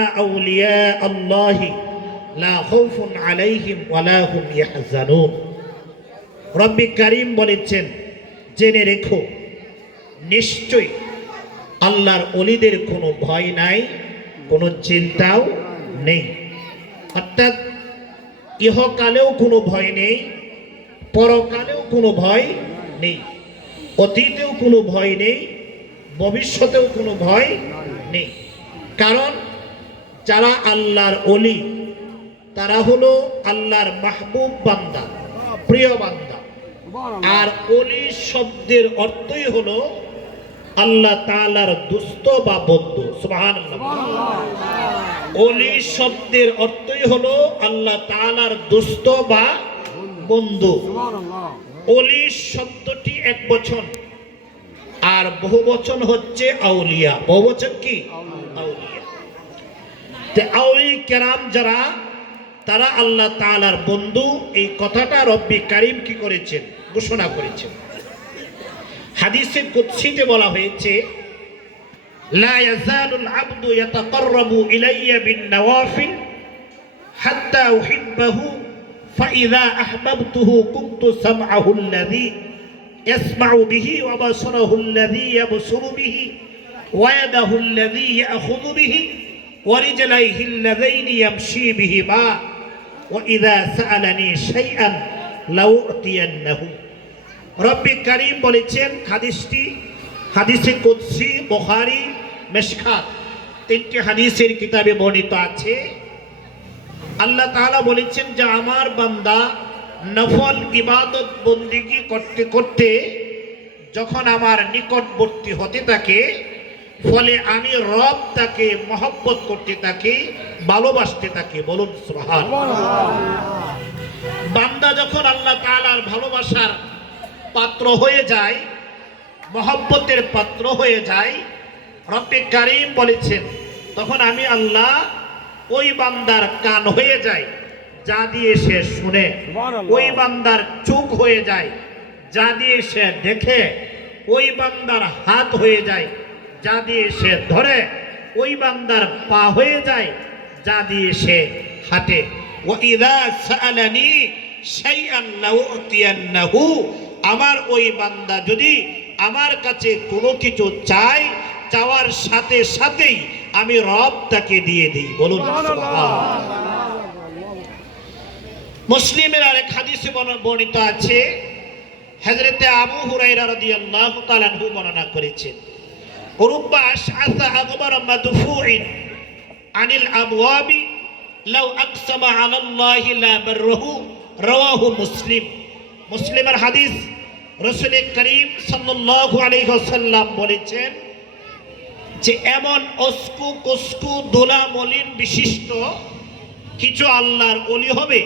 আউলিয়া আল্লাহি লা খাউফুন আলাইহিম ওয়ালা হুম ইয়াহজানুন। রব্বি কারীম বলেছেন, জেনে রেখো নিশ্চয়ই আল্লাহর ওলিদের কোনো ভয় নাই, কোনো চিন্তাও নেই। অর্থাৎ ইহকালেও কোনো ভয় নেই, পরকালেও কোনো ভয় নেই, অতীতেও কোনো ভয় নেই, ভবিষ্যতেও কোনো ভয় নেই। কারণ যারা আল্লাহর ওলি তারা হলো আল্লাহর মাহবুব বান্দা, প্রিয় বান্দা। আর ওলি শব্দের অর্থই হলো আল্লাহ তাআলার দোস্ত বা বন্ধু। সুবহানাল্লাহ। ওলি শব্দের অর্থই হলো আল্লাহ তাআলার দোস্ত বা বন্ধু। ওলি শব্দটি এক বচন, আর বহু বচন হচ্ছে আউলিয়া। বহু বচন কি? আউলিয়া। আউলিয়া কেরাম যারা, তারা আল্লাহ তাআলার বন্ধু। এই কথাটা রব্বি কারীম কি করেছেন? ঘোষণা করেছেন। হাদিসে কুদসিতে বলা হয়েছে, লা ইয়াজালুল আবদু ইয়াতাকাররাবু ইলাইয়া বিন নওয়াফিল হাত্তা উহিব্বাহু ফাইযা আহবাবতুহু কুনতু সামআহু আল্লাযী ইয়াসমাউ বিহি ওয়া বাসারাহু আল্লাযী ইয়াবসুরু বিহি ওয়া ইয়াদাহু আল্লাযী ইয়াখুযু বিহি ওয়া রিজলাইহি আল্লাযাইনি ইয়ামশী বিহিমা ওয়া ইযা সাআলানি শাইআন লাউতিয়ান্নাহু। রব্বি কারীম বলেছেন, হাদিসটি হাদিসে কুদসি, বুখারী, মিশকাত, তিনটি হাদিসের কিতাবে বর্ণিত আছে। আল্লাহ তাআলা বলেছেন যে আমার বান্দা নফল ইবাদত বন্দেগী করতে করতে যখন আমার নিকটবর্তী হতে থাকে, ফলে আমি রব তাকে মহব্বত করতে থাকি, ভালোবাসতে থাকি। বলুন সুবহানাল্লাহ। বান্দা যখন আল্লাহ তাআলার ভালোবাসার পাত্র হয়ে যায়, মহব্বতের পাত্র হয়ে যায়, রব্বে কারীম বলেছেন, তখন আমি আল্লাহ ওই বান্দার কান হয়ে যায়, যা দিয়ে সে শুনে। ওই বান্দার চোখ হয়ে যায়, যা দিয়ে সে দেখে। ওই বান্দার হাত হয়ে যায়, যা দিয়ে সে ধরে। ওই বান্দার পা হয়ে যায়, যা দিয়ে সে হাঁটে। ওয়া ইযা সাআলানি শাইআন লাউতিয়ান্নাহু। আমার ওই বান্দা যদি আমার কাছে কোনো কিছু চায়, চাওয়ার সাথে সাথেই আমি রব তাকে দিয়ে দিই। বলুন সুবহানাল্লাহ। মুসলিমের আরেক হাদিসে বর্ণিত আছে, হযরতে আবু হুরায়রা রাদিয়াল্লাহু তাআলা আনহু বর্ণনা করেছেন, রুব্বা আশআসা আকবার মাদফুইন আনিল আবওয়াবি লাউ আকসামা আলাল্লাহি লা বারহু। রাওয়াহু মুসলিম। মুসলিমের হাদিস। রাসূল করিম সাল্লাল্লাহু আলাইহি ওয়াসাল্লাম বলেছেন যে এমন অস্কু কস্কু দোলা মলিন বিশিষ্ট কিছু আল্লাহর ওলি হবে,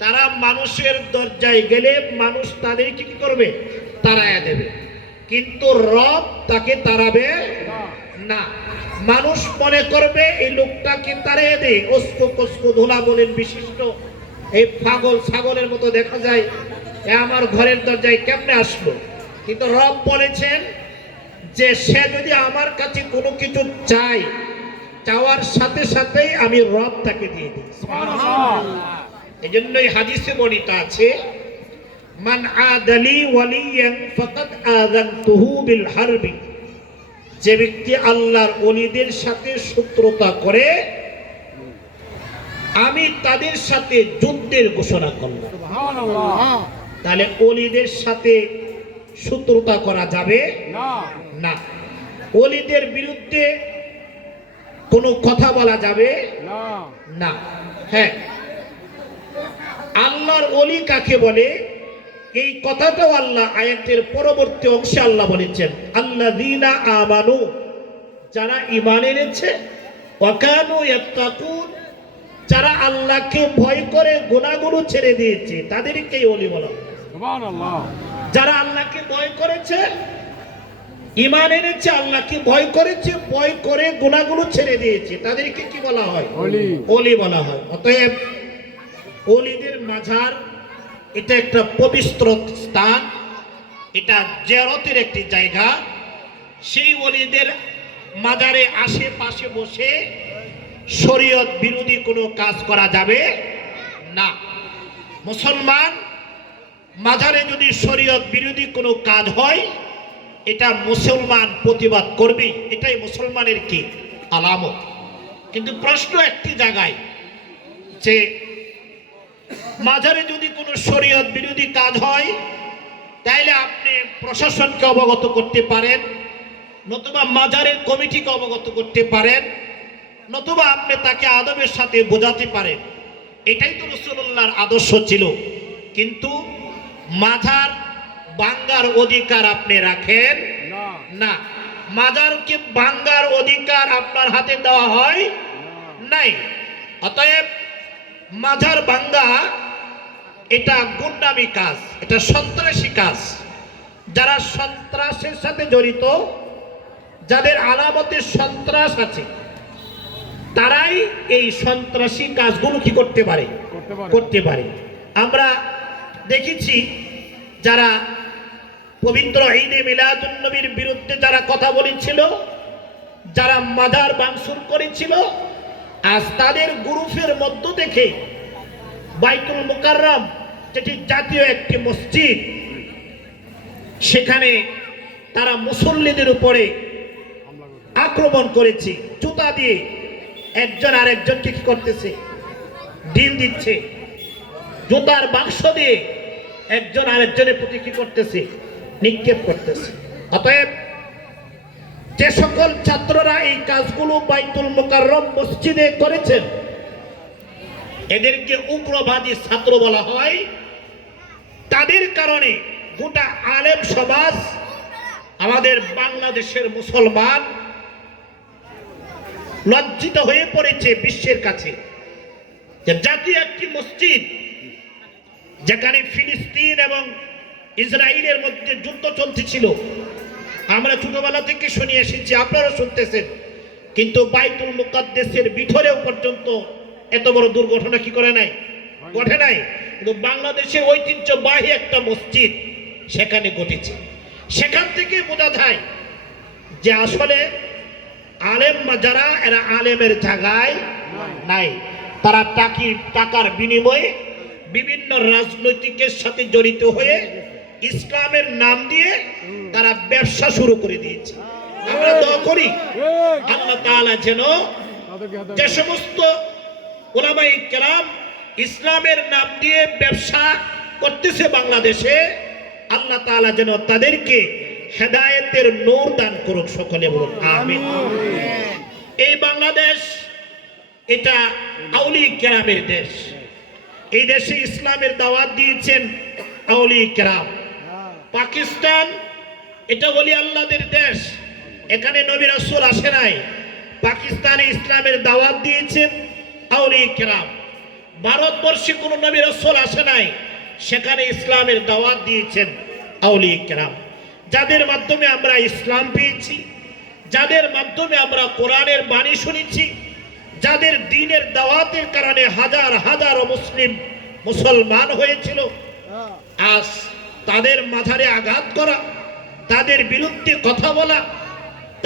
তারা মানুষের দরজায় গেলে মানুষ তাদেরকে কি করবে? তাড়ায়া দেবে, কিন্তু রব তাকে তাড়াবে না। মানুষ মনে করবে এই লোকটাকে তাড়িয়ে দেয়, অস্কু কস্কু দোলা মলিন বিশিষ্ট, এই পাগল ছাগলের মতো দেখা যায়, এ আমার ঘরের দরজায় কেমনে আসলো? কিন্তু রব বলেছেন যে সে যদি আমার কাছে কোনো কিছু চায়, চাওয়ার সাথে সাথেই আমি রব তাকে দিয়ে দিই। এই জন্যই হাদিসে বর্ণিত আছে, মান আদালি ওয়ালিয়ান ফাকাদ আযানতুহু বিল হারবি। যে ব্যক্তি আল্লাহর ওলিদের সাথে শত্রুতা করে, আমি তাদের সাথে যুদ্ধের ঘোষণা করলাম। সুবহানাল্লাহ। তাহলে ওলিদের সাথে শত্রুতা করা যাবে না। ওলিদের বিরুদ্ধে কোনো কথা বলা যাবে না। হ্যাঁ, আল্লাহর ওলি কাকে বলে এই কথাটাও আল্লাহ আয়াতের পরবর্তী অংশে আল্লাহ বলেছেন, আল্লাযীনা আমানু, যারা ঈমান এনেছে, ওয়া কানু ইয়াত্তাকুন, যারা আল্লাহকে ভয় করে গুনাহগুলো ছেড়ে দিয়েছে, তাদেরকেই ওলি বলা হয়। সুবহানাল্লাহ। যারা আল্লাহকে ভয় করেছে, ঈমান এনেছে, আল্লাহকে ভয় করেছে, ভয় করে গুনাহগুলো ছেড়ে দিয়েছে, তাদেরকে কি বলা হয়? ওলি। ওলি বলা হয়। অতএব ওলিদের মাজার এটা একটা পবিত্র স্থান, এটা জিয়ারতের একটি জায়গা। সেই ওলিদের মাজারে আশেপাশে বসে শরীয়ত বিরোধী কোনো কাজ করা যাবে না। মুসলমান মাজারে যদি শরীয়ত বিরোধী কোনো কাজ হয়, এটা মুসলমান প্রতিবাদ করবে, এটাই মুসলমানের কি আলামত। কিন্তু প্রশ্ন একটি জায়গায় যে মাজারে যদি কোনো শরীয়ত বিরোধী কাজ হয়, তাইলে আপনি প্রশাসনকে অবগত করতে পারেন, নতুবা মাজারের কমিটিকে অবগত করতে পারেন, নতুবা আপনি তাকে আদবের সাথে বোঝাতে পারেন। এটাই তো রাসূলুল্লাহর আদর্শ ছিল। কিন্তু মাজার ভাঙ্গার অধিকার আপনি রাখেন না। মাজারকে ভাঙ্গার অধিকার আপনার হাতে দেওয়া হয় নাই। অতএব মাজার ভাঙ্গা এটা গুন্ডামি কাজ, এটা সন্ত্রাসী কাজ। যারা সন্ত্রাসের সাথে জড়িত, যাদের আলামতে সন্ত্রাস আছে, তারাই এই সন্ত্রাসী কাজগুলো কি করতে পারে। আমরা দেখেছি যারা পবিত্র ঈদে মিলাদুন নবীর বিরুদ্ধে যারা কথা বলেছিল, যারা মাজার ভাঙচুর করেছিল, আজ তাদের গ্রুপের মধ্য থেকে বাইতুল মুকাররম, যেটি জাতীয় একটি মসজিদ, সেখানে তারা মুসল্লিদের উপরে আক্রমণ করেছে, জুতা দিয়ে একজন আরেকজনকে কি করতেছে, ঢিল দিচ্ছে, জুতার বাক্স দিয়ে একজন আরেকজনের প্রতি কি করতেছে, নিক্ষেপ করতেছে। অতএব যে সকল ছাত্ররা এই কাজগুলো বাইতুল মুকাররম মসজিদে করেছেন, এদেরকে উগ্রবাদী ছাত্র বলা হয়। তাদের কারণে গোটা আলেম সমাজ, আমাদের বাংলাদেশের মুসলমান লজ্জিত হয়ে পড়েছে বিশ্বের কাছে যে জাতীয় একটি মসজিদ, যেখানে ফিলিস্তিন এবং ইসরায়েলের মধ্যে যুদ্ধ চলতেছিল, আমরা ছোটবেলা থেকে শুনে এসেছি, আপনারা শুনতেছেন, কিন্তু বাইতুল মুকাদ্দাসের ভিতরেও পর্যন্ত এত বড় দুর্ঘটনা কি করে নাই, ঘটে নাই। কিন্তু বাংলাদেশের ঐতিহ্যবাহী একটা মসজিদ সেখানে ঘটেছে। সেখান থেকে বোঝা যায় যে আসলে আলেম যারা, এরা আলেমের জায়গায় নাই। তারা টাকার বিনিময়ে বিভিন্ন রাজনৈতিকের সাথে জড়িত হয়ে ইসলামের নাম দিয়ে তারা ব্যবসা শুরু করে দিয়েছে। আমরা দোয়া করি আল্লাহ তাআলা যেন যে সমস্ত উলামায়ে কেরাম ইসলামের নাম দিয়ে ব্যবসা করতেছে বাংলাদেশে, আল্লাহ তাআলা যেন তাদেরকে হেদায়েতের নূর দান করুক। সকলে বলুন আমিন। এই বাংলাদেশ এটা আউলিয়া কেরামের দেশ। এই দেশে ইসলামের দাওয়াত দিয়েছেন আউলিয়া কেরাম। পাকিস্তান এটা ওলি আল্লাহদের দেশ, এখানে নবী রাসূল আসে নাই। পাকিস্তানে ইসলামের দাওয়াত দিয়েছেন আউলিয়া কেরাম। ভারতবর্ষে কোনো নবী রাসূল আসে নাই, সেখানে ইসলামের দাওয়াত দিয়েছেন আউলিয়া কেরাম। যাদের মাধ্যমে আমরা ইসলাম পেয়েছি, যাদের মাধ্যমে আমরা কোরআনের বাণী শুনেছি, যাদের দ্বীনের দাওয়াতের কারণে হাজার হাজার মুসলমান হয়েছিল, আজ তাদের মাঝারে আঘাত করা, তাদের বিরুদ্ধে কথা বলা,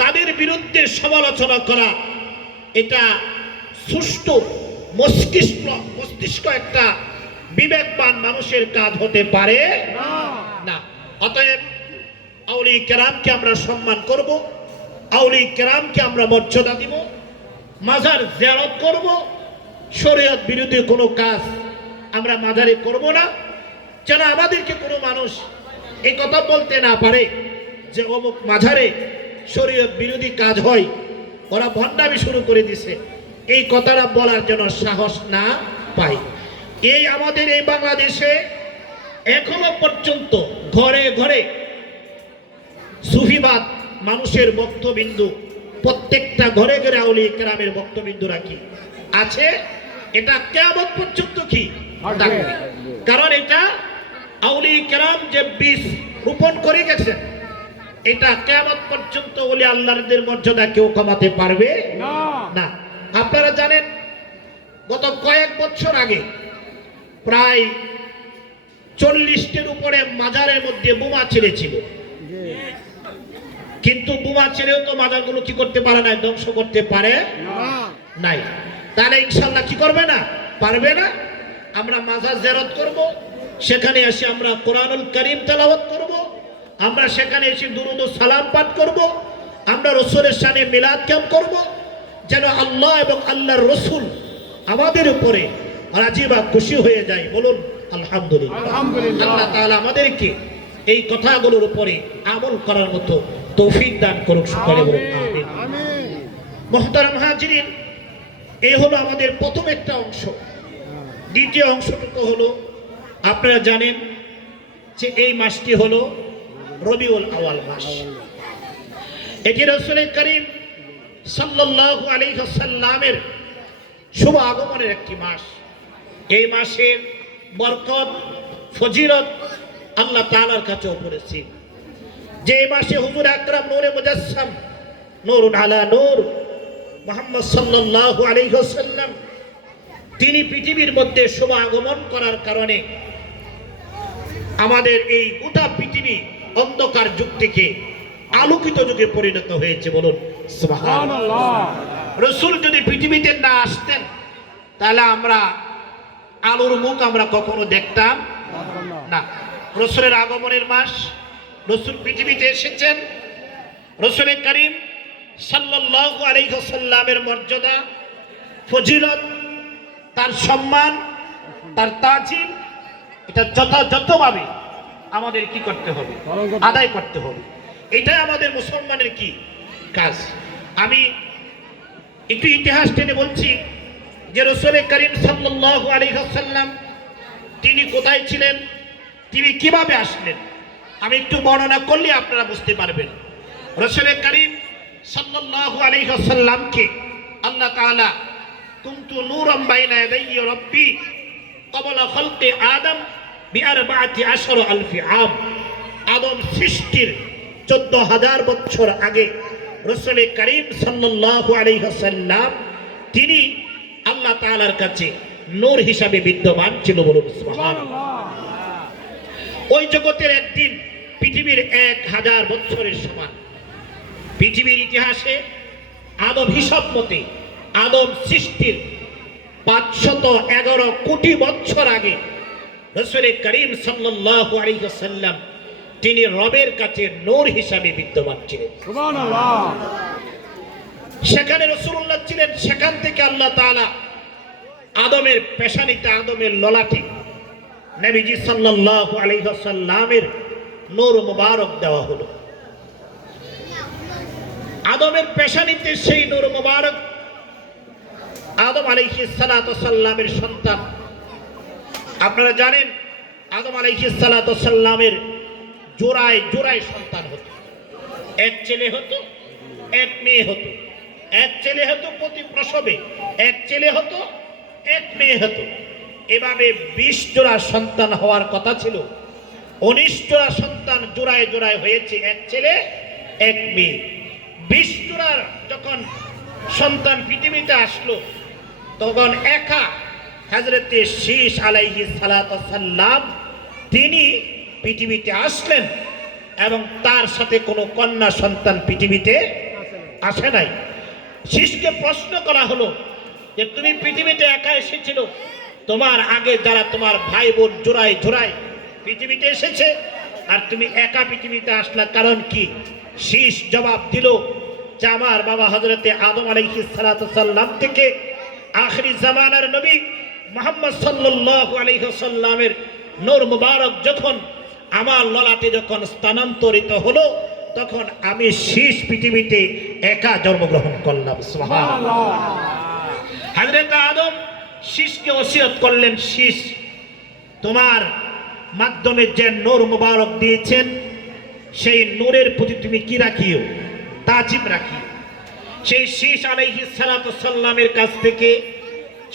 তাদের বিরুদ্ধে সমালোচনা করা, এটা সুষ্ঠু মস্তিষ্ক একটা বিবেকবান মানুষের কাজ হতে পারে না। অতএব আউলিয়া কেরামকে আমরা সম্মান করব, আউলিয়া কেরামকে আমরা মর্যাদা দিব, মাজার জিয়ারত করব। শরীয়ত বিরোধী কোনো কাজ আমরা মাজারে করব না, যেন আমাদেরকে কোনো মানুষ এই কথা বলতে না পারে যে অমুক মাজারে শরীয়ত বিরোধী কাজ হয়, ওরা ভণ্ডামি শুরু করে দিছে, এই কথাটা বলার জন্য সাহস না পায়। এই আমাদের এই বাংলাদেশে এখনো পর্যন্ত ঘরে ঘরে সুফিবাদ মানুষের বক্তবিন্দু, প্রত্যেকটা ঘরে ঘরে আউলিয়া কেরামের বক্তবিন্দু রাখি আছে। এটা কিয়ামত পর্যন্ত কি থাকবে, কারণ এটা আউলিয়া কেরাম যে বীজ রোপণ করে গেছেন, এটা কিয়ামত পর্যন্ত ওলি আল্লাহদের মর্যাদা কেউ কমাতে পারবে না। আপনারা জানেন গত কয়েক বছর আগে প্রায় 40টির উপরে মাজারের মধ্যে বোমা ছেড়েছিল, কিন্তু বোমা ছেড়েও তো মাজারগুলো কি করতে পারে নাই, ধ্বংস করতে পারে নাই। তাহলে ইনশাআল্লাহ কি করবে না, পারবে না। আমরা মাজার জিয়ারত করব, সেখানে এসে আমরা কোরআনুল কারীম তেলাওয়াত করব, আমরা সেখানে এসে দুরূদ ও সালাম পাঠ করব, আমরা রাসূলের শানে মিলাদ ক্যাম্প করব, যেন আল্লাহ এবং আল্লাহর রাসূল আমাদের উপরে রাজি বা খুশি হয়ে যায়। বলুন আলহামদুলিল্লাহ। আল্লাহ তাআলা আমাদেরকে এই কথাগুলোর উপরে আমল করার মতো তৌফিক দান করুক, সকলে বলুন আমিন। মুহতারাম হাজিরিন, এই হলো আমাদের প্রথম একটা অংশ। দ্বিতীয় অংশটুকু হলো, আপনারা জানেন যে এই মাসটি হলো রবিউল আউয়াল মাস। এটি রাসূল করিম সাল্লাল্লাহু আলাইহি ওয়াসাল্লামের শুভ আগমনের একটি মাস। এই মাসের বরকত ফজিলত আল্লাহ তাআলার কাছে পড়েছে। যে মাসে হুজুর আকরাম নূরে মুজাসসাম নূরুন আলা নূর মুহাম্মদ সাল্লাল্লাহু আলাইহি ওয়াসাল্লাম তিনি পৃথিবীর মধ্যে শুভ আগমন করার কারণে আমাদের এই গোটা পৃথিবী অন্ধকার যুগ থেকে আলোকিত যুগে পরিণত হয়েছে। বলুন সুবহানাল্লাহ। রাসূল যদি পৃথিবীতে না আসতেন তাহলে আমরা আলোর মুখ আমরা কখনো দেখতাম না। রাসূলের আগমনের মাস, রাসূল পৃথিবীতে এসেছেন। রাসূল করিম সাল্লাল্লাহু আলাইহি ওয়াসাল্লামের মর্যাদা, ফজিলত, তার সম্মান, তার তাজিম, এটা যথাযথভাবে আমাদের কি করতে হবে, আদায় করতে হবে। এটাই আমাদের মুসলমানের কি কাজ। আমি একটু ইতিহাস টেনে বলছি যে রাসূল করিম সাল্লাল্লাহু আলাইহি ওয়াসাল্লাম তিনি কোথায় ছিলেন, তিনি কিভাবে আসলেন, আমি একটু বর্ণনা করলে আপনারা বুঝতে পারবেন। রাসূল করিম সাল্লাল্লাহু আলাইহি ওয়াসাল্লামকে আল্লাহ তাআলা কুনতু নূরাম বাইনা ইয়াদাইয়া রাব্বি ক্বাবলা খালকি আদম বিআরবাআতি আশরা আলফি আম। আদম সৃষ্টির 14,000 বছর আগে রাসূল করিম সাল্লাল্লাহু আলাইহি ওয়াসাল্লাম তিনি আল্লাহ তাআলার কাছে নূর হিসাবে বিদ্যমান ছিল। বলুন সুবহানাল্লাহ। ওই জগতের একদিন পৃথিবীর 1000 বছরের সমান। পৃথিবীর ইতিহাসে আদম হিসাব মতে আদম সৃষ্টির 511 কোটি বছর আগে রাসূল করিম সাল্লাল্লাহু আলাইহি ওয়াসাল্লাম তিনি রবের কাছে নূর হিসাবে বিদ্যমান ছিলেন। সুবহানাল্লাহ। সেখানে রাসূলুল্লাহ ছিলেন, সেখান থেকে আল্লাহ তাআলা আদমের পেশানিতে, আদমের ললাটে নবীজি সাল্লাল্লাহু আলাইহি ওয়াসাল্লামের নূর মুবারক দেওয়া হলো। আদমের পেশানিতে সেই নূর মুবারক আদম আলাইহিস সালাতু সাল্লামের সন্তান। আপনারা জানেন আদম আলাইহিস সালাতু সাল্লামের জোড়ায় জোড়ায় সন্তান হতো। এক ছেলে হতো, এক মেয়ে হতো। এক ছেলে হতো প্রতি প্রসবে, এক ছেলে হতো, এক মেয়ে হতো। এভাবে 20 জোড়া সন্তান হওয়ার কথা ছিল। 19 জোড়া সন্তান জোড়ায় জোড়ায় হয়েছে, এক ছেলে এক মেয়ে। 20 জোড়ার যখন সন্তান পৃথিবীতে আসলো তখন একা হযরতে শীশ আলাইহিস সালাতু সাল্লাম তিনি পৃথিবীতে আসলেন এবং তার সাথে কোনো কন্যা সন্তান পৃথিবীতে আসে নাই। শীশকে প্রশ্ন করা হলো যে তুমি পৃথিবীতে একা এসেছিল, তোমার আগে যারা তোমার ভাই বোন জোড়ায় জোড়ায় পৃথিবীতে এসেছে আর তুমি একা পৃথিবীতে আসলা, কারণ কি? শীশ জবাব দিল যে আমার বাবা হযরতে আদম আলাইহিস সালাতু সাল্লাম থেকে আখিরি জামানার নবী মুহাম্মদ সাল্লাল্লাহু আলাইহি ওয়াসাল্লামের নূর মুবারক যখন আমার ললাটে যখন স্থানান্তরিত হলো তখন আমি শীশ পৃথিবীতে একা জন্মগ্রহণ করলাম। সুবহানাল্লাহ। হযরত আদম শীশকে ওসিয়ত করলেন, শীশ তোমার মাধ্যমে যে নূর মুবারক দিয়েছেন সেই নূরের প্রতি তুমি কি রাখিও, তাজিম রাখিও। সেই শীশ আলাইহিস সালাতু সাল্লামের কাছ থেকে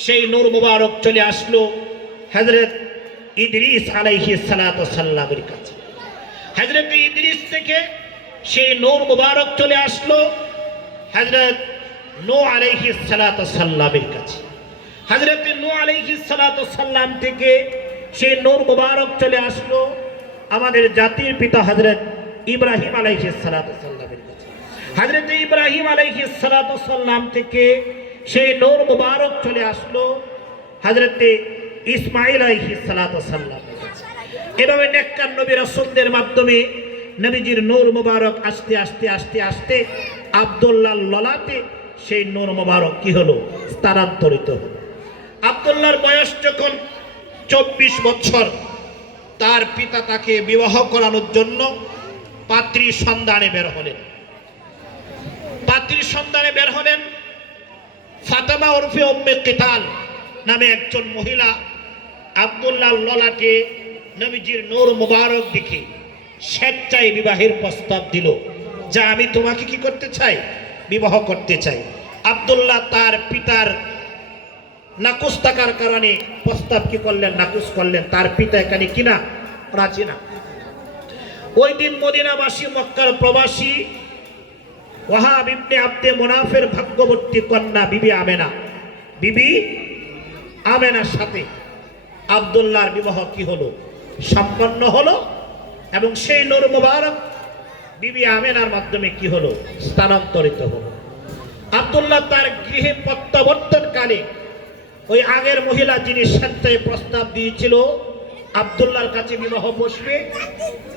সেই নূর মুবারক চলে আসলো হযরত ইদ্রিস আলাইহিস সালাতু সাল্লামের কাছে। হযরত ইদ্রিস থেকে সেই নূর মুবারক চলে আসলো হযরত নূহ আলাইহিস সালাতু সাল্লামের কাছে। হযরত নূহ আলাইহিস সালাতু সাল্লাম থেকে সেই নূর মুবারক চলে আসলো আমাদের জাতির পিতা হযরত ইব্রাহিম আলাইহিস সালাতু সাল্লামের কাছে। হযরত ইব্রাহিম আলাইহিস সালাতু সাল্লাম থেকে সেই নূর মুবারক চলে আসলো হযরতে ইসমাঈল আলাইহিস সালাতু সাল্লাম। এভাবে নেককার নবী রাসূলদের মাধ্যমে নবীজির নূর মুবারক আস্তে আস্তে আস্তে আস্তে আব্দুল্লাহর ললাটে সেই নূর মুবারক কি হলো, স্থানান্তরিত হলো। আব্দুল্লাহর বয়স যখন 24 বছর, তার পিতা তাকে বিবাহ করানোর জন্য পাত্রী সন্ধানে বের হলেন। পাত্রীর সন্ধানে বের হলেন ফাতেমা ওরফে উম্মে কিতাল নামে একজন মহিলা আব্দুল্লাহর ললাটে নবীজির নূর মুবারক দেখে স্বেচ্ছায় বিবাহের প্রস্তাব দিল, যা আমি তোমাকে কি করতে চাই, বিবাহ করতে চাই। আব্দুল্লাহ তার পিতার নাকুশ থাকার কারণে প্রস্তাব কি করলেন, নাকুশ করলেন। তার পিতা এখানে কিনা রাজি না। ওই দিন মদিনাবাসী মক্কার প্রবাসী ওয়াহাব ইবনে আব্দে মুনাফের ভাগ্যবতী কন্যা বিবি আমেনার সাথে আব্দুল্লাহর বিবাহ কি হলো, সম্পন্ন হলো। এবং সেই নূর মুবারক বিবি আমেনার মাধ্যমে কি হলো, স্থানান্তরিত হলো। আব্দুল্লাহ তার গৃহে প্রত্যাবর্তনকালে ওই আগের মহিলা যিনি স্বেচ্ছায় প্রস্তাব দিয়েছিল আব্দুল্লাহর কাছে বিবাহ বসবে,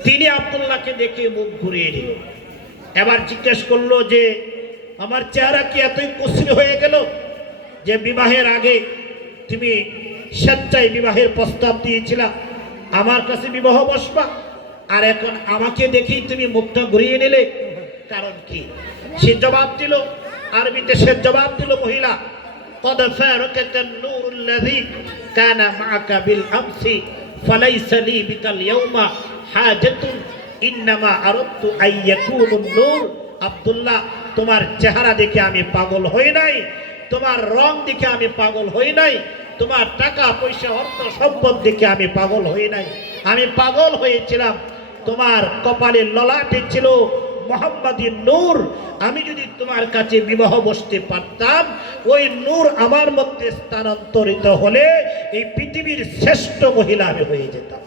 তিনি আব্দুল্লাহকে দেখে মুখ ঘুরিয়ে দিল। এবার জিজ্ঞেস করলো যে আমার চেহারা কি এতই কুৎসিত হয়ে গেল যে বিবাহের আগে তুমি স্বেচ্ছায় বিবাহের প্রস্তাব দিয়েছিলা, আমার কাছে বিবাহ বসবা, আর এখন আমাকে দেখেই তুমি মুখটা ঘুরিয়ে নিলে, কারণ কি? সে জবাব দিল, আরবিতে সে জবাব দিল মহিলা, قد فارقت النور الذي كان معك بالامس فليس لي بك اليوم حاجه انما اردت ان يكون النور। আব্দুল্লাহ, তোমার চেহারা দেখে আমি পাগল হই নাই, তোমার রং দেখে আমি পাগল হই নাই, তোমার টাকা পয়সা অর্থ সম্পদ দেখে আমি পাগল হই নাই। আমি পাগল হয়েছিলাম তোমার কপালের ললাটে ছিল মুহাম্মাদী নূর। আমি যদি তোমার কাছে বিবাহ বসতে পারতাম, ওই নূর আমার মধ্যে স্থানান্তরিত হলে এই পৃথিবীর শ্রেষ্ঠ মহিলা আমি হয়ে যেতাম।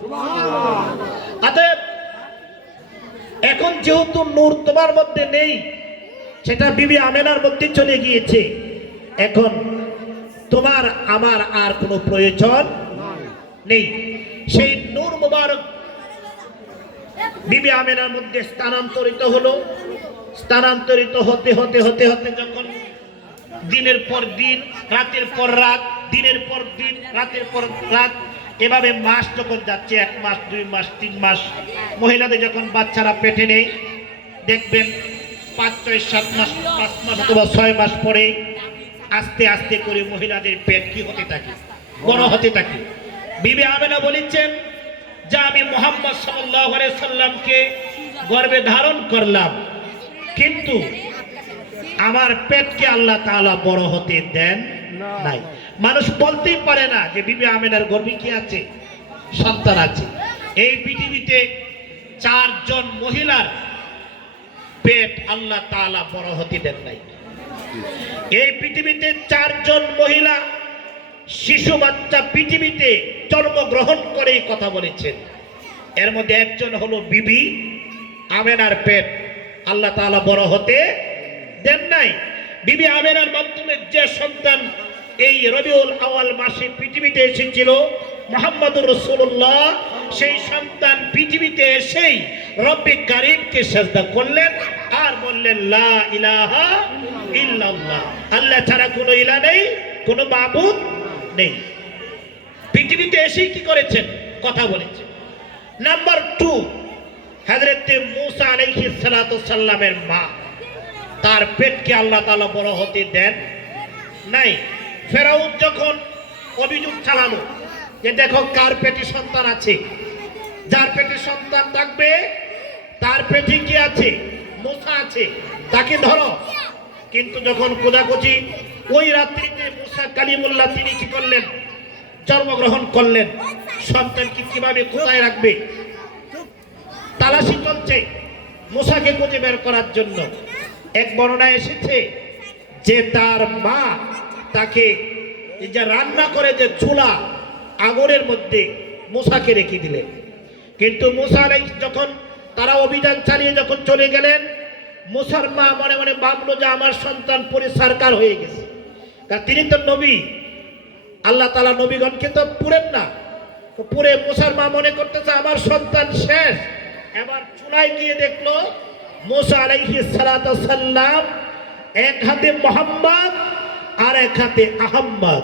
অতএব এখন যেহেতু নূর তোমার মধ্যে নেই, সেটা বিবি আমেনার মধ্যে চলে গিয়েছে, এখন তোমার আমার আর কোনো প্রয়োজন নেই। সেই নূর মুবারক বিবি আমেনার মধ্যে স্থানান্তরিত হলো। স্থানান্তরিত হতে হতে হতে হতে যখন দিনের পর দিন, রাতের পর রাত, দিনের পর দিন, রাতের পর রাত, এভাবে মাস যখন যাচ্ছে, 1 মাস 2 মাস 3 মাস, মহিলাদের যখন বাচ্চারা পেটে নেই, দেখবেন 5 6 7 মাস, 5 মাস অথবা 6 মাস পরে আস্তে আস্তে করে মহিলাদের পেট কি হতে থাকে, বড় হতে থাকে। বিবি আমেনা বলেছেন যে আমি মুহাম্মদ সাল্লাল্লাহু আলাইহি সাল্লামকে গর্ভে ধারণ করলাম, কিন্তু আমার পেটকে আল্লাহ তাআলা বড় হতে দেন নাই। মানুষ বলতেই পারে না যে বিবি আমেনার গর্ভে কি আছে, সন্তান আছে। এই পৃথিবীতে 4 জন মহিলার পেট আল্লাহ তাআলা বড় হতে দেন নাই। এই পৃথিবীতে 4 জন মহিলা শিশু বাচ্চা পৃথিবীতে জন্মগ্রহণ করে কথা বলেছেন। এর মধ্যে একজন হলো বিবি আমেনার পেট আল্লাহ তাআলা বড় হতে দেন নাই। বিবি আমেনার মাধ্যমে যে সন্তান এই রবিউল আউয়াল মাসে পৃথিবীতে এসেছিল মুহাম্মদুর রাসূলুল্লাহ, সেই সন্তান পৃথিবীতে এসেই রব্বে কারীমকে সিজদা করলেন আর বললেন লা ইলাহা ইল্লাল্লাহ, আল্লাহ ছাড়া কোনো ইলাহ নেই, কোনো মাবুদ নেই। পৃথিবীতে এসেই কি করেছেন, কথা বলেছেন। নাম্বার 2, হযরতে মূসা আলাইহিস সালাতু সাল্লামের মা, তার পেটকে আল্লাহ তাআলা বড় হতে দেন নাই। ফেরাউন যখন অভিযোগ চালালো যে দেখো কার পেটে সন্তান আছে, যার পেটে সন্তান থাকবে তার পেটে কি আছে, মূসা আছে, তাকে ধরো। কিন্তু যখন খোঁজাখুঁজি, ওই রাত্রিতে মূসা কালিমুল্লাহ তিনি কি করলেন, জন্মগ্রহণ করলেন। সন্তানকে কিভাবে কোথায় রাখবে, তালাশি চলছে মূসাকে খুঁজে বের করার জন্য। এক বর্ণনায় এসেছে যে তার মা তাকে যে রান্না করে যে চুলা আগুনের মধ্যে মূসাকে রেখে দিলেন। কিন্তু মূসা আলাইহিস যখন তারা অভিযান চালিয়ে যখন চলে গেলেন, মূসার মা মনে মনে ভাবলো যে আমার সন্তান পরিসরকার হয়ে গেছে, কারণ তিনি তো নবী। আল্লাহ তাআলা নবীগণকে তো পুরেন না, তো পুরে মুসার মা মনে করতেছে আমার সন্তান শেষ। এবার চুলায় গিয়ে দেখলো মুসা আলাইহিস সালাতু সাল্লাম এক হাতে মোহাম্মদ আর এক হাতে আহম্মদ।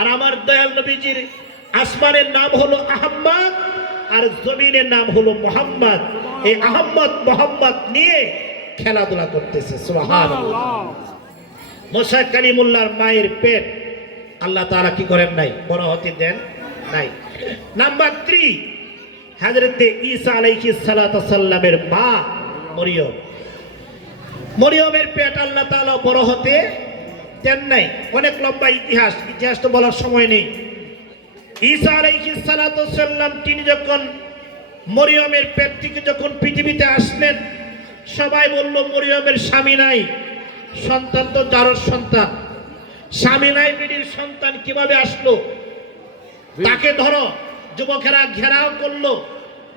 আর আমার দয়াল নবীজির আসমানের নাম হলো আহম্মদ আর জমিনের নাম হলো মোহাম্মদ। এই আহম্মদ মোহাম্মদ নিয়ে খেলাধুলা করতেছে। সুবহানাল্লাহ। মুসা কালিমুল্লাহর মায়ের পেট আল্লাহ তাআলা কি করেন নাই, বড় হতে দেন নাই। নাম্বার 3, হযরতে ঈসা আলাইহিস সালাতু সাল্লামের মা মরিয়ম, মরিয়মের পেট আল্লাহ তাআলা বড় হতে দেন নাই। অনেক লম্বা ইতিহাস তো বলার সময় নেই। ঈসা আলাইহিস সালাতু সাল্লাম তিনি যখন মরিয়মের পেট থেকে যখন পৃথিবীতে আসলেন, সবাই বলল মরিয়মের স্বামী নাই, সন্তান তো জারজ সন্তান, স্বামী নাই, বিবির সন্তান কিভাবে আসলো, তাকে ধরো। যুবকেরা ঘেরাও করলো,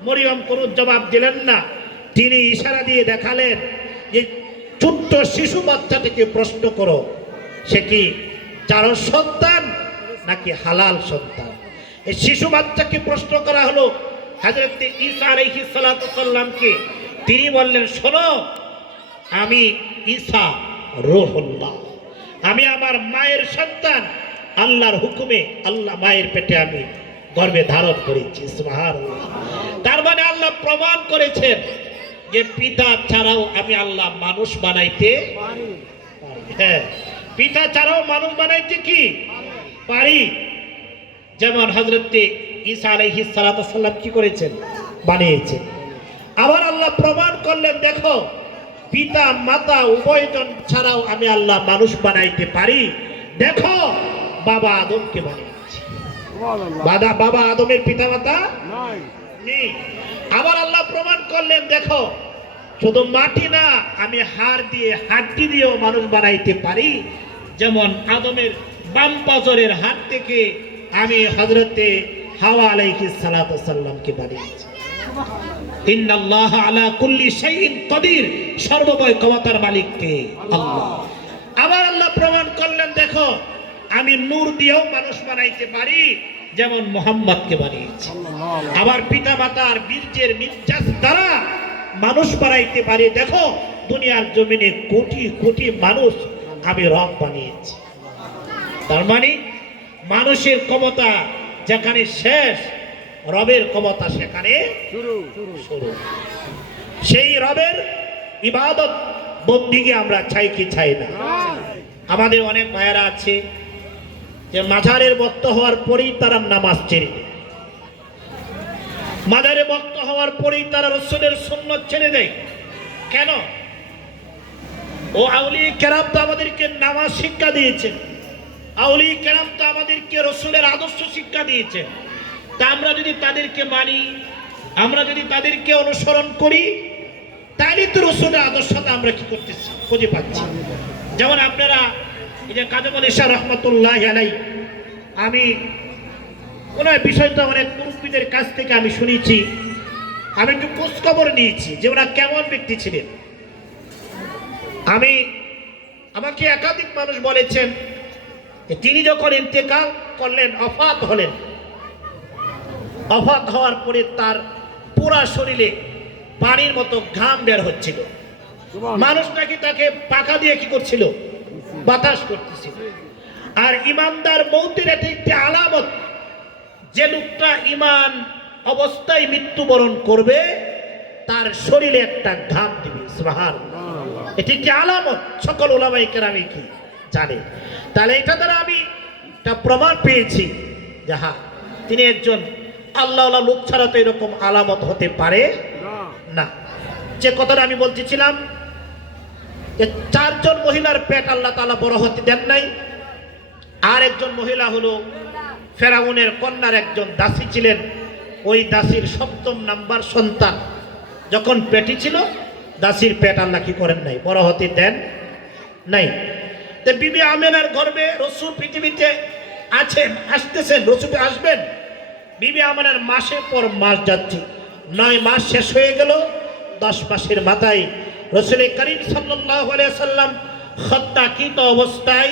মরিয়ম কোনো জবাব দিলেন না। তিনি ইশারা দিয়ে দেখালেন যে ছোট্ট শিশু বাচ্চাটিকে প্রশ্ন করো, সে কি জারজ সন্তান নাকি হালাল সন্তান। এই শিশু বাচ্চাকে প্রশ্ন করা হলো হযরত ঈসা আলাইহিস সালাতু সাল্লামকে। তিনি বললেন, শোনো, আমি ঈসা রূহুল্লাহ, আমি আমার মায়ের সন্তান, আল্লাহর হুকুমে আল্লাহ মায়ের পেটে আমি গর্ভে ধারণ করেছি। সুবহানাল্লাহ। তার মানে আল্লাহ প্রমাণ করেছেন যে পিতা ছাড়াও আমি আল্লাহ মানুষ বানাইতে পারি। হ্যাঁ, পিতা ছাড়াও মানুষ বানাইতে কি পারি। যেমন হযরত ঈসা আলাইহিস সালাতু সাল্লাম কি করেছেন, বানিয়েছেন। আবার আল্লাহ প্রমাণ করলেন, দেখো পিতা মাতা উভয়জন ছাড়াও আমি আল্লাহ মানুষ বানাইতে পারি। দেখো বাবা আদমকে বানিয়েছি। বাবা আদমের পিতা মাতা নেই। আবার আল্লাহ প্রমাণ করলেন, দেখো শুধু মাটি না, আমি হাড় দিয়ে হাড্ডি দিয়েও মানুষ বানাইতে পারি। যেমন আদমের বাম পাজরের হাড় থেকে আমি হযরতে হাওয়া আলাইহিস সালাতু সাল্লামকে বানিয়েছি। ইন্নাল্লাহ আলা কুল্লি শাইইন কাদির, সর্বময় ক্ষমতার মালিক কে? আল্লাহ। আবার আল্লাহ প্রমাণ করলেন, দেখো আমি নূর দিয়েও মানুষ বানাইতে পারি, যেমন মুহাম্মদকে বানিয়েছি। আবার পিতা মাতার বীর্যের নির্যাস দ্বারা মানুষ বানাইতে পারি। দেখো দুনিয়ার জমিনে কোটি কোটি মানুষ আমি রব বানিয়েছি। তার মানে মানুষের ক্ষমতা যেখানে শেষ, রবের ক্ষমতা সেখানে শুরু। সেই রবের ইবাদত বন্দিকে আমরা চাই কি চাই না? আমাদের অনেক ভাইয়েরা আছে যে মাজারের বক্ত হওয়ার পরেই তারা নামাজ ছেড়ে দেয়, মাজারে বক্ত হওয়ার পরেই তারা রাসূলের সুন্নাত ছেড়ে দেয়। কেন? ও আউলিয়া কেরাম তো আমাদেরকে নামাজ শিক্ষা দিয়েছেন, আউলিয়া কেরাম তো আমাদেরকে রাসূলের আদর্শ শিক্ষা দিয়েছেন। তা আমরা যদি তাদেরকে মানি, আমরা যদি তাদেরকে অনুসরণ করি, তাহলে তো রাসূলের আদর্শটা আমরা কি করতেছি, খুঁজে পাচ্ছি। যেমন আপনারা এই যে কাজী ঈসা রহমতুল্লাহ আলাইহি, আমি ওনার বিষয়টা অনেক মুরব্বীদের কাছ থেকে আমি শুনেছি, আমি একটু খোঁজ খবর নিয়েছি যে ওরা কেমন ব্যক্তি ছিলেন। আমাকে একাধিক মানুষ বলেছেন তিনি যখন ইন্তেকাল করলেন, ওফাত হলেন, ওফাত হওয়ার পরে তার পুরা শরীরে পানির মতো ঘাম বের হচ্ছিল। মানুষ নাকি তাকে পাকা দিয়ে কি করছিল, বাতাস করতেছিল। আর ইমানদার মৌতের একটি আলামত, যে লোকটা ইমান অবস্থায় মৃত্যুবরণ করবে তার শরীরে একটা ঘাম দিবে। সুবহানাল্লাহ। এটি একটি আলামত, সকল উলামায়ে কেরামে কি জানে। তাহলে এটা দ্বারা আমি একটা প্রমাণ পেয়েছি যে হ্যাঁ, তিনি একজন আল্লাহওয়ালা লোক ছাড়া তো এরকম আলামত হতে পারে না। যে কথাটা আমি বলতেছিলাম যে 4 জন মহিলার পেট আল্লাহ তাআলা বড় হতে দেন নাই। আর একজন মহিলা হলো ফেরাউনের কন্যার একজন দাসী ছিলেন। ওই দাসীর 7ম নাম্বার সন্তান যখন পেটে ছিল, দাসীর পেট আল্লাহ কি করেন নাই, বড় হতে দেন নাই। তো বিবি আমেনার গর্ভে রাসূল পৃথিবীতে আছেন, আসতেছেন, রাসূল আসবেন। বিবি আমেনার মাসের পর মাস যাচ্ছে, 9 মাস শেষ হয়ে গেল। 10 মাসের মাথায় রাসূল করিম সাল্লাল্লাহু আলাইহি সাল্লাম খত্তাকিত অবস্থায়